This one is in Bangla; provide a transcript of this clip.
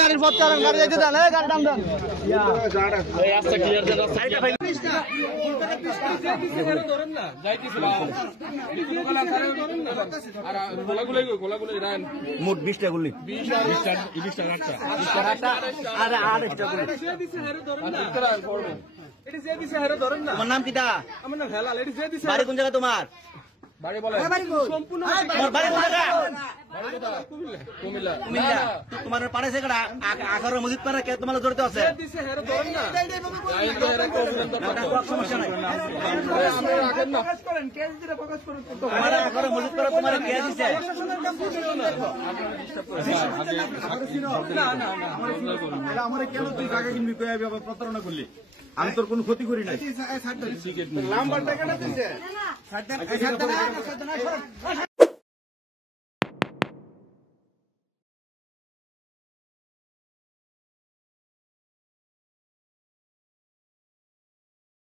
গাড়ির পথ চালান, গাড়ি যেতে দেন, গাড়ি দাম দেন। মোট 20টা গুলি, 20টা তোমার নাম কিটা? আমার নাম হেলাল। এটি যে দিছে বাড়ি কোন জায়গা তোমার? বাড়ি বলে সম্পূর্ণ তোমার বাড়ি কোন জায়গা? কুমিল্লা। কুমিল্লা। তোমার পাড়াছে কেডা? আখার মসজিদ পাড়া কে তোমার জড়িত আছে? দিছে হেরে ধরেন না। সমস্যা নাই, আমরা রাখেন না। ফোকাস করেন, কেস দিলে ফোকাস করুন। তোমার আখার মসজিদ পাড়া তোমার কে দিছে? এটা আমার কেন তুই টাকা কিনবি কই আবার প্রতারণা করলি? আমি তোর কোনো ক্ষতি করি নাই। নাম্বার টাকাটা দিছে।